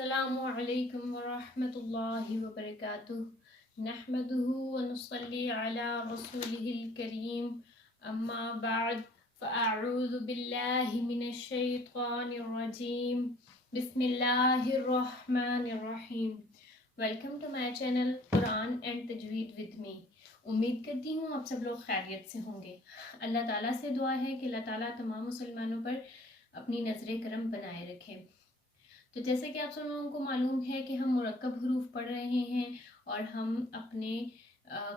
अस्सलामु अलैकुम वरहमतुल्लाहि वबरकातुह नहमदुहु व नुसल्ली अला रसूलिहिल करीम अम्मा बाद फ़अऊज़ु बिल्लाहि मिनश शैतानिर रजीम बिस्मिल्लाहिर रहमानिर रहीम। Welcome to my channel Quran and Tajweed with me. उम्मीद करती हूँ आप सब लोग खैरियत से होंगे। अल्लाह ताला से दुआ है कि अल्लाह ताला तमाम मुसलमानों पर अपनी नज़र करम बनाए रखे। तो जैसे कि आप सब लोगों को मालूम है कि हम मुरक्कब हरूफ पढ़ रहे हैं और हम अपने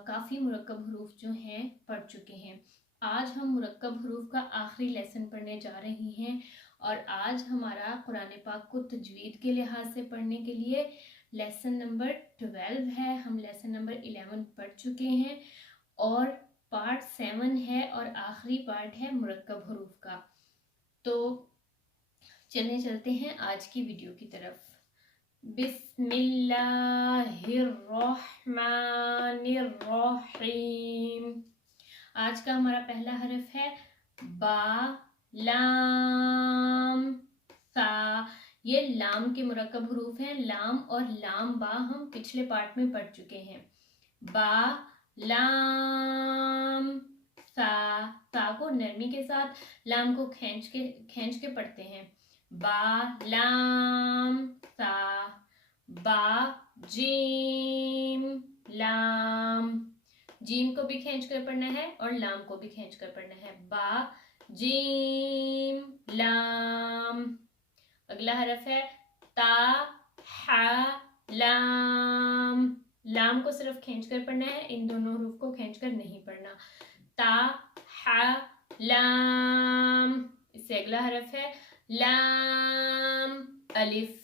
काफ़ी मुरक्कब हरूफ जो हैं पढ़ चुके हैं। आज हम मुरक्कब हरूफ का आखिरी लेसन पढ़ने जा रहे हैं और आज हमारा कुरान पाक को तजवीद के लिहाज से पढ़ने के लिए लेसन नंबर 12 है। हम लेसन नंबर 11 पढ़ चुके हैं और पार्ट 7 है और आखिरी पार्ट है मुरक्कब हरूफ का। तो चलते हैं आज की वीडियो की तरफ। बिस्मिल्लाहिर्रहमानिर्रहीम। आज का हमारा पहला हरफ है बा, लाम, सा। ये लाम के मुरक्कब हरूफ हैं। लाम और लाम बा हम पिछले पार्ट में पढ़ चुके हैं। बा, लाम, सा। सा को नरमी के साथ, लाम को खींच के पढ़ते हैं। बा, लाम, सा। बा, जीम, लाम। जीम को भी खींच कर पढ़ना है और लाम को भी खींच कर पढ़ना है। बा, जीम, लाम। अगला हरफ है ता, हा, लाम। लाम को सिर्फ खींच कर पढ़ना है, इन दोनों हरूफ को खींच कर नहीं पढ़ना। ता, हा, लाम। इससे अगला हरफ है लाम, अलिफ,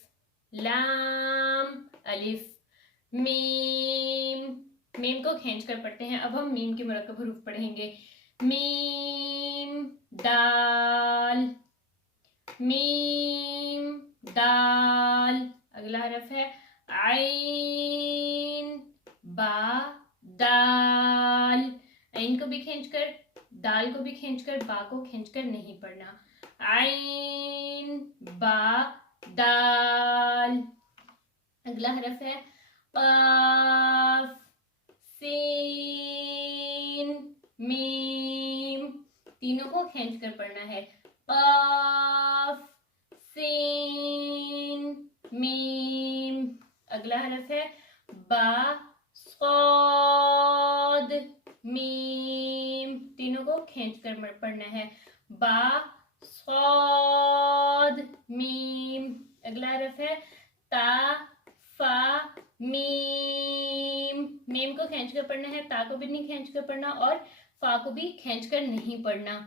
लाम, अलिफ। मीम, मीम को खींच कर पढ़ते हैं। अब हम मीम के मुरक्कब हरूफ पढ़ेंगे। मीम, दाल, मीम, दाल। अगला हरफ है आइन, बा, दाल। आइन को भी खींचकर, दाल को भी खींचकर, बा को खींचकर नहीं पढ़ना। आइन, बा, दाल। अगला हरफ है काफ, सीन, मीम। तीनों को खींच कर पढ़ना है। काफ, सीन, मीम। अगला हरफ है बा, सौद, मीम। तीनों को खींच कर पढ़ना है। बा, सौद, मीम। अगला हरफ है ता, फा, मीम। मीम को खींच कर पढ़ना है, ता को भी नहीं खींच कर पढ़ना और फा को भी खींच कर नहीं पढ़ना।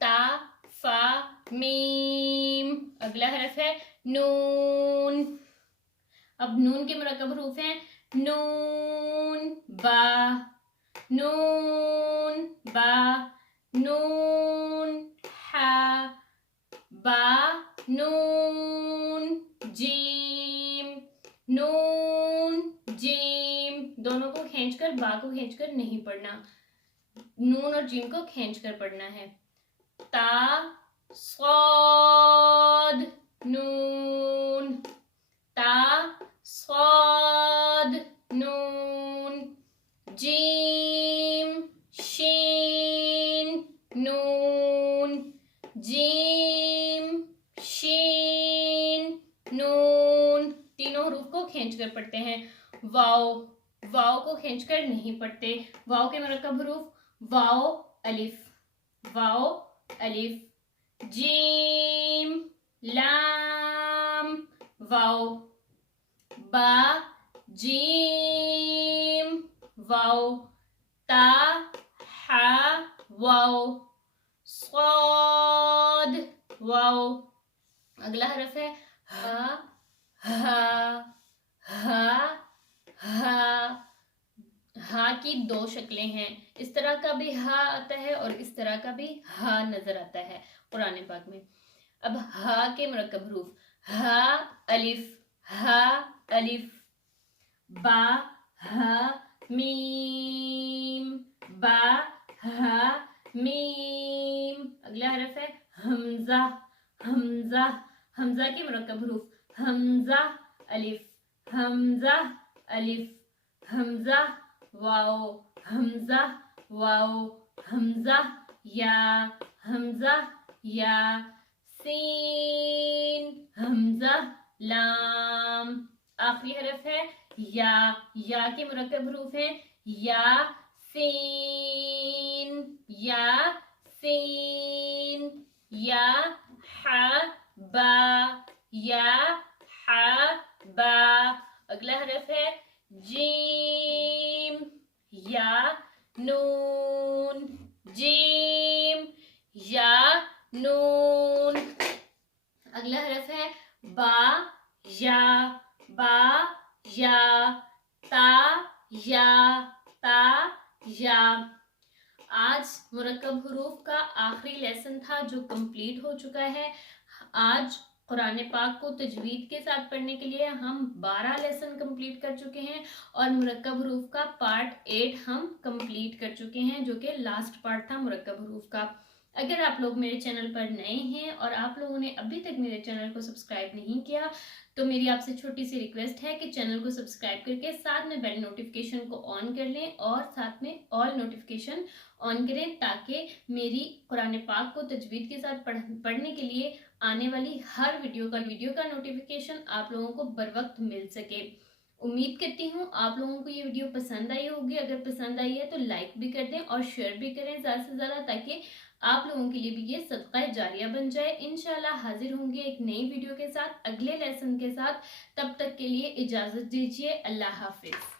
ता, फा, मीम। अगला हरफ है नून। अब नून के मुरक्कब हरूफ हैं नून, बा, नून, बा, नून, हा, बा, नून, जीम, नून, जीम। दोनों को खींचकर, बा को खींचकर नहीं पढ़ना, नून और जीम को खींचकर पढ़ना है। ता, सौद, नून, ता, सौद, नून। जीम, शीन, नून, जीम, शीन, नून। तीनों हरूफ को खींचकर पढ़ते हैं। वाव, वाव को खींचकर नहीं पढ़ते। वाव के मुरक्कब हरूफ वाव, अलिफ, वाव, अलिफ। जीम, लाम, वाव, बा, जीम, वाव, ता, हा, वाव, सौद, वाव। अगला हरफ है हा, हा, हा, हा। हा की दो शक्लें हैं, इस तरह का भी हा आता है और इस तरह का भी हा नजर आता है कुरान पाक में। अब हा के मुरक्कब हरूफ हा, अलिफ, हा, अलिफ। बा, हा, मीम, बा, हा, मीम। अगला हरफ है हमजा, हमजा। हमजा के मुरक्कब हरूफ हमजा, अलिफ हमजा अलिफ हमजा वाओ हमजा वाओ हमजा या सीन हमजा लाम। आखिरी हरफ है या के मुरक्कब हरूफ हैं या सीन या हा बा अगला हरफ है जीम या नून जीम या नून। अगला हरफ है बा या ता या। आज मुरक्कब हुरूफ का आखिरी लेसन था जो कंप्लीट हो चुका है। आज कुरान पाक को तजवीद के साथ पढ़ने के लिए हम 12 लेसन कंप्लीट कर चुके हैं और मुरक्कब हुरूफ का पार्ट 8 हम कंप्लीट कर चुके हैं, जो कि लास्ट पार्ट था मुरक्कब हुरूफ का। अगर आप लोग मेरे चैनल पर नए हैं और आप लोगों ने अभी तक मेरे चैनल को सब्सक्राइब नहीं किया तो मेरी आपसे छोटी सी रिक्वेस्ट है कि चैनल को सब्सक्राइब करके साथ में बेल नोटिफिकेशन को ऑन कर लें और साथ में ऑल नोटिफिकेशन ऑन करें, ताकि मेरी कुरान पाक को तजवीद के साथ पढ़ने के लिए आने वाली हर वीडियो का नोटिफिकेशन आप लोगों को बर वक्त मिल सके। उम्मीद करती हूँ आप लोगों को ये वीडियो पसंद आई होगी। अगर पसंद आई है तो लाइक भी कर दें और शेयर भी करें ज़्यादा से ज़्यादा, ताकि आप लोगों के लिए भी ये सदका जारिया बन जाए। इंशाल्लाह हाजिर होंगे एक नई वीडियो के साथ, अगले लेसन के साथ। तब तक के लिए इजाज़त दीजिए। अल्लाह हाफिज़।